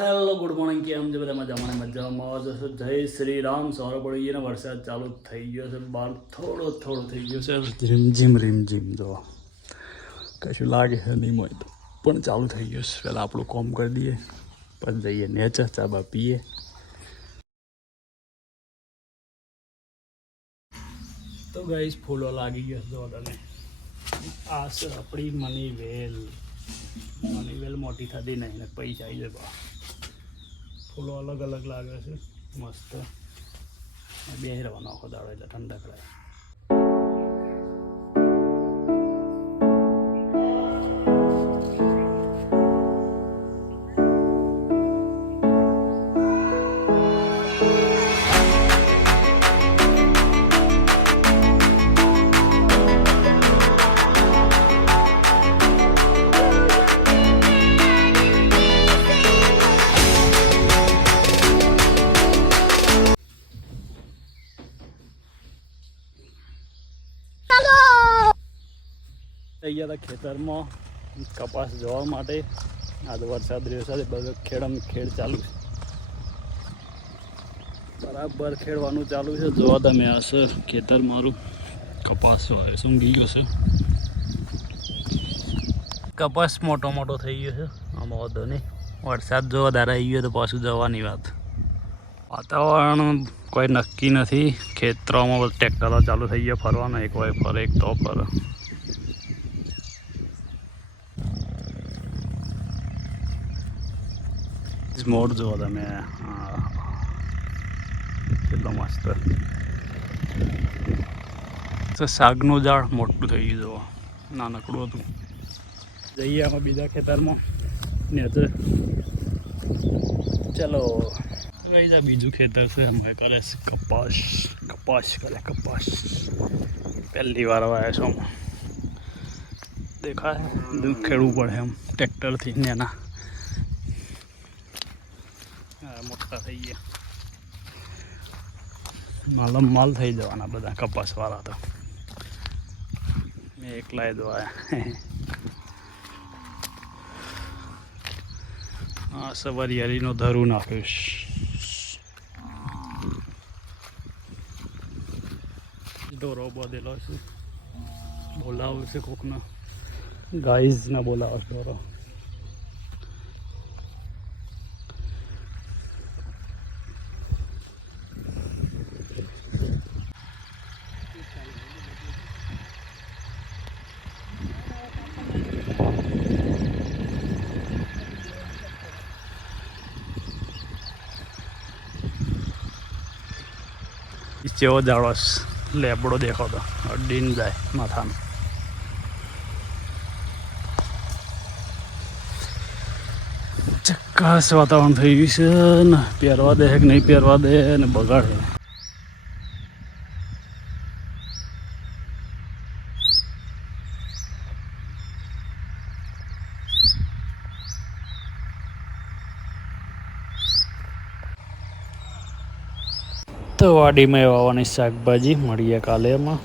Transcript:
hello good morning કેમ છે બધા મજામાં મજામાં જશો જય શ્રી રામ સવારે પડી ગયો ને વરસાદ ચાલુ થઈ ગયો છે બહાર થોડો થઈ ગયો છે રીમઝીમ જો કશું લાગે છે નહીં હોય તો પણ ચાલુ થઈ ગયો છે પહેલાં આપણું કોમ કરી દઈએ પછી જઈએ નેચર ચા બા પીએ તો ગાઈસ ફૂલો લાગી ગયો જો તમે આ છે આપણી મની વેલ મોટી થતી નહીં ને પૈસા આવી જાય ફૂલો અલગ અલગ લાગે છે મસ્ત બેસી રહેવાનો આખો દાડો એટલે ઠંડક રહે થઈ ગયા હતા ખેતરમાં કપાસ જોવા માટે આજ વરસાદ રહ્યો છે બધો ખેડ ચાલુ છે બરાબર ખેડવાનું ચાલુ છે જોવા તમે આ છે ખેતર મારું કપાસ હોય સૂંઘી ગયો છે કપાસ મોટો થઈ ગયો છે આમાં વધુ નહીં વરસાદ જો વધારે આવી ગયો તો પાછું જવાની વાત વાતાવરણ કોઈ નક્કી નથી ખેતરોમાં બધું ટ્રેક્ટરો ચાલુ થઈ ગયા ફરવાનો એક હોય ફરે એક તો ફરે મોડ જુઓ તમે કેટલો મસ્ત શાકનું ઝાડ મોટું થઈ ગયું જુઓ નાનકડું હતું જઈએ આમાં બીજા ખેતરમાં ને તો ચલો બીજું ખેતર છે અમે કરે છે કપાસ પહેલી વાર આવ્યા છો દેખાય દૂધ ખેડવું પડે એમ ટ્રેક્ટરથી ને એના મોટા થઈ ગયા માલ થઈ જવાના બધા કપાસવાળા તો મેં એકલા દોયા હા સવારિયાળીનો ધરું નાખ્યું ઢોરો બધેલો છે બોલાવે છે કોકના ગાઈઝના બોલાવે ઢોરો જેવો જાડો લેબડો દેખો તો અડીને જાય માથાનું ચક્કાસ વાતાવરણ થઈ ગયું છે ને પહેરવા દે કે નહીં પહેરવા દે ને બગાડે તો વાડીમાં વાવવાની શાકભાજી મળીએ કાલે એમાં